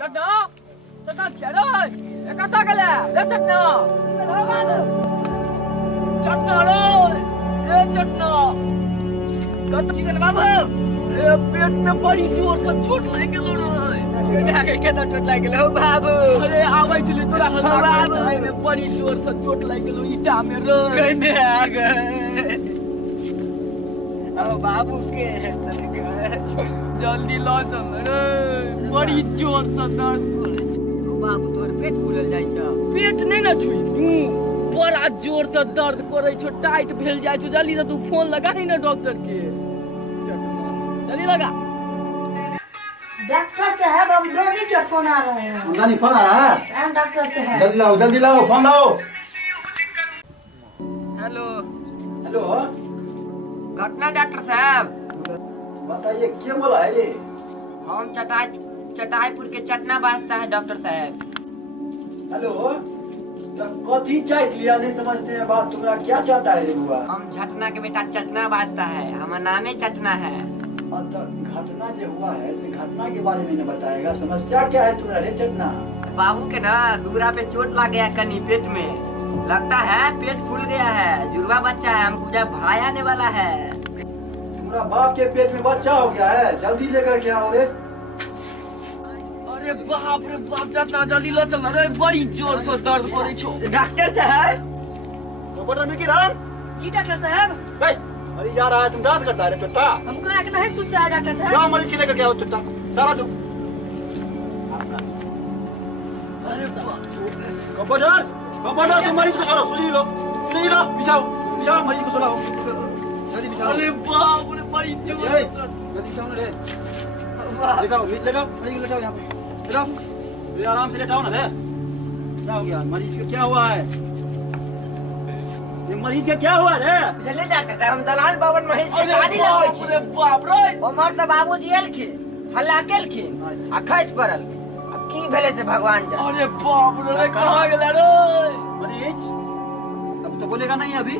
चटना चटना छेड़ो कता गेले रे चटना चटना रे चटना कत की गेल बाबू रे पेट में बड़ी जोर से चोट लग गेल रे आगे केतना चोट लग गेल हो बाबू अरे आबै छले तोरा हल्ला बाबू में बड़ी जोर से चोट लग गेल ईटा में रे कने आगे ओ बाबू के जल्दी ला चल रे बड़ी जोर से दर्द करे ओ बाबू तोर पेट फूलल जाय छ पेट नहीं ना छुई तू बड़ा जोर से दर्द करे छ टाइट भेल जाय छ जल्दी से तू फोन लगा ही ना डॉक्टर के जल्दी लगा डॉक्टर साहब हम दोनों के फोन आ रहे हैं हमदानी फोन आ रहा है हम डॉक्टर साहब जल्दी लाओ फोन लाओ। हेलो हेलो घटना डॉक्टर साहब बताइए क्या बोला है रे। हम चटाईपुर के चटना बाजता है डॉक्टर साहब। हेलो तो कथी चाट लिया नहीं समझते हैं बात तुम्हारा क्या चाटा है रे बुआ। हम झटना के बेटा चटना बाजता है हमारा नाम ही चटना है। और तो घटना जो हुआ है इस घटना के बारे में न बताएगा समस्या क्या है तुम्हारा रे चटना। बाबू के ना दूरा पे चोट लग गया कनी पेट में लगता है पेट फूल गया है जुड़वा बच्चा है हमको जब भाई आने वाला है। तुम्हारा बाप के पेट में बच्चा हो गया है जल्दी लेकर के आओ रे। अरे बाप रे बाप चटना जल्दी लो चल रे बड़ी जोर से दर्द करे छो डॉक्टर साहब। डॉक्टर में की राम जी डॉक्टर साहब अरे जा रहा है तुम डांस करता है रे चट्टा। हमको एक नहीं सुन से आ डॉक्टर साहब क्या मरीज के लेकर के आओ चट्टा सारा तुम कंपाउंडर तुम मरीज को छोड़ो सुई लो बिछाओ मरीज को सुलाओ जल्दी बिछाओ। अरे बाप रे बड़ी जोर से जल्दी बिछाओ ना रे लेटाओ मरीज को लेटाओ यहाँ पे लेटाओ आराम से लेटाओ ना रे। क्या हो गया मरीज को क्या हुआ है ये मरीज का क्या हुआ रे। जल्दी डॉक्टर साहब हम दलाल बाबन महेश के शादी लगै छी। अरे बाप रे हमर त बाबूजी एलखिन हल्ला केलखिन आ खैस पड़ल की भेले से भगवान जाने। अरे बाप रे कहां गेला रे मरीज अब तो बोलेगा नहीं अभी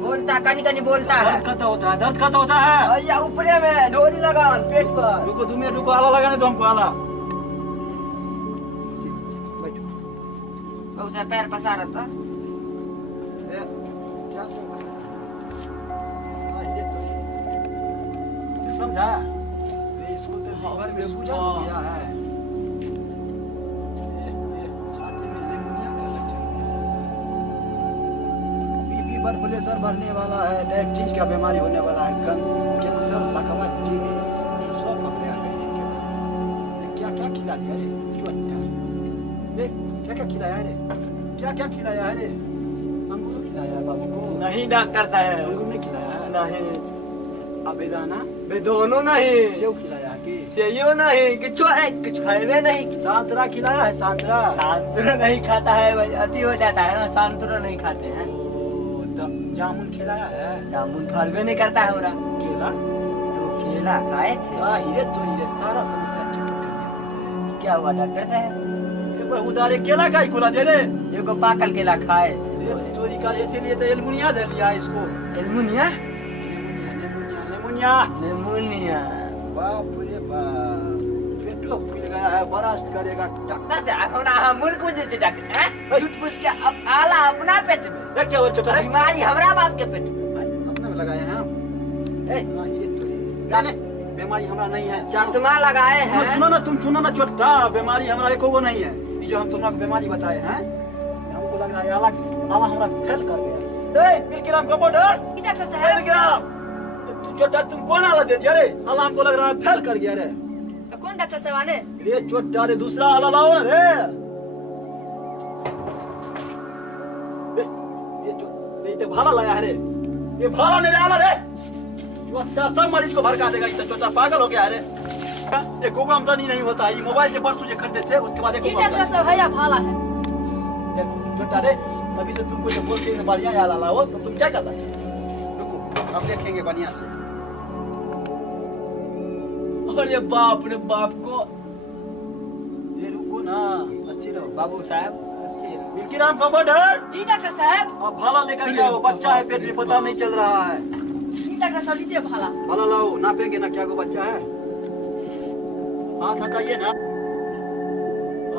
बोलता कनी बोलता है। दर्द खाता होता है या ऊपरे में डोरी लगा पेट पर। रुको 2 मिनट रुको आला लगाने दो हमको आला। उसे पैर पसारा था क्या समझा इसको तो लीवर में सूजन हो गया है छाती में निमोनिया का लक्षण बीपी ब्लड प्रेशर बढ़ने वाला है डायबिटीज का बीमारी होने वाला है कैंसर लकवा टीबी सब पकड़ेगा कहीं के क्या क्या खिला दिया रे चोटा रे क्या खिलाया है रे क्या खिलाया है रे। अंगूर खिलाया है बाबू को नहीं डॉक्टर साहब अंगूर नहीं खिलाया है नहीं अबेदाना बे दोनों नहीं सेव खिलाया कि सेयो नहीं कुछ खाए नहीं। सांतरा खिलाया है सांतरा नहीं खाता है भाई अति हो जाता है ना सांतरा नहीं खाते हैं। जामुन खिलाया है जामुन फलवे नहीं करता है हमारा केला तो केला खाए थे हीरे तो हीरे सारा समस्या चुप कर दिया। क्या हुआ डॉक्टर साहब उधारे केला का ही खुला दे रे एगो पाकल केला खाए चोरी का इसीलिए तो एल्मुनिया दे लिया इसको। एल्मुनिया नेमोनिया बाप रे बाप पेटो फूल गया है बर्स्ट करेगा। डॉक्टर से हमरा मूर्ख बुझे छे डॉक्टर हैं झूठ पूछ के अब आला अपना पेट में क्या हो छोटा बीमारी हमरा बाप के पेट में अपने में लगाए हैं हम जाने बीमारी हमरा नहीं है चश्मा लगाए हैं। सुनो ना छोटा बीमारी हमरा एको वो नहीं है ये जो हम तुमको बीमारी बताए हैं हमको लग रहा है आला हमरा फेल कर गया। ए बिरकिराम कंपाउंडर डॉक्टर साहब बिरकिराम तू छोटा तुम कौन आला दे दिया रे आला हमको लग रहा है फेल कर गया रे। कौन डॉक्टर साहब आने रे छोटा रे दूसरा आला लाओ ना रे ये तो भाला लाया है रे ये भाला नहीं आला रे छोटा सब मरीज को भड़का देगा ये छोटा पागल हो गया है रे। ये कोको आमदनी नहीं होता ये मोबाइल के परसों जो खरीदे थे उसके बाद जी डॉक्टर साहब है या भाला है छोटा रे अभी से तुमको जब बोलते हैं बढ़िया आला लाओ तो तुम क्या करता है। रुको अब देखेंगे बढ़िया से। अरे बाप रे बाप को ये रुको ना अस्थिर रहो बाबू साहब बिरकिराम कंपाउंडर जी डॉक्टर साहब अब भाला लेकर के आओ बच्चा है पेट में पता नहीं चल रहा है। जी डॉक्टर साहब लीजिए भाला भाला लाओ नापेंगे ना क्या को बच्चा है हाथ हटाइए ना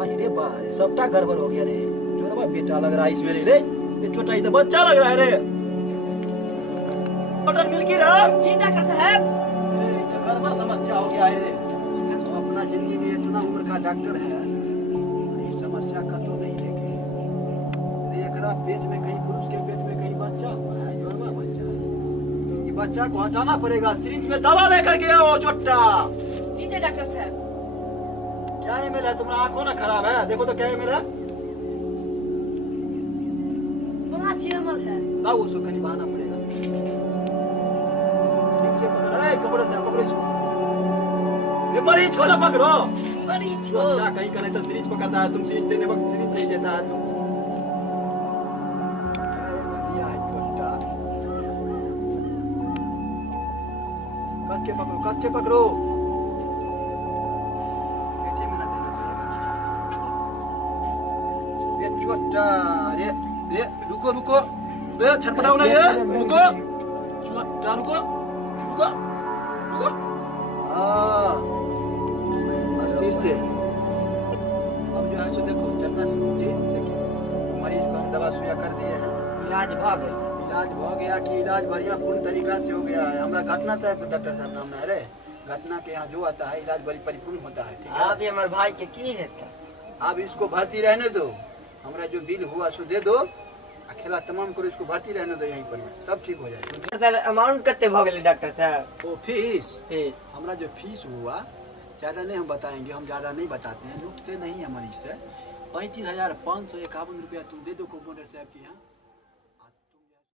आई रे बा रे सबटा गड़बड़ हो गया रे जोरबा बेटा लग रहा है इसमें रे ये छोटा ही तो बच्चा लग रहा है रे ऑर्डर मिल की रहा जी डॉक्टर साहब। ये तो गड़बड़ समस्या हो गया है रे तो अपना जिंदगी में इतना उम्र का डॉक्टर है ये समस्या का तो नहीं लेके एकरा पेट में कहीं पुरुष के पेट में कहीं बच्चा हुआ है जोरबा बच्चा ये बच्चा को हटाना पड़ेगा सिरिंज में दवा लेकर के आओ छोटा लीजिए डॉक्टर साहब। क्या एमएल है तुम्हारा आंखों ना खराब है देखो तो क्या एमएल है 5 ml है। लाओ उसको कहीं बहाना पड़ेगा ठीक से पकड़ो पकड़ो इसको ये मरीज को ना पकड़ो मरीज को क्या कहीं का नहीं तो सिरिंज पकड़ता है तुम सिरिंज देने वक्त सिरिंज नहीं देता है तुम कस के पकड़ो पेटे में ना देना पड़ेगा ये छोटा रे रे रुको रुको रे छटपटाओ ना ये रुको छोटा रुको रुको रुको हाँ अस्थिर से अब जो है सो देखो चलना जी देखिए मरीज को हम दवा सुइया कर दिए हैं इलाज हो गया कि इलाज बढ़िया पूर्ण तरीका से हो गया है हमारा घटना साहब डॉक्टर साहब नाम है रे घटना के यहाँ जो आता है इलाज बड़ी परिपूर्ण होता है ठीक है अभी हमारे भाई के की है आप इसको भर्ती रहने दो हमारा जो बिल हुआ सो दे दो खेला तमाम करो इसको भर्ती रहने दो यहीं पर सब ठीक हो जाएगा सर अमाउंट कितने भ गेले डॉक्टर साहब वो फीस फीस हमारा जो फीस हुआ ज़्यादा नहीं हम बताएंगे हम ज़्यादा नहीं बताते हैं लूटते नहीं हैं मरीज से 35,551 रुपया तुम दे दो कंपाउंडर साहब के यहाँ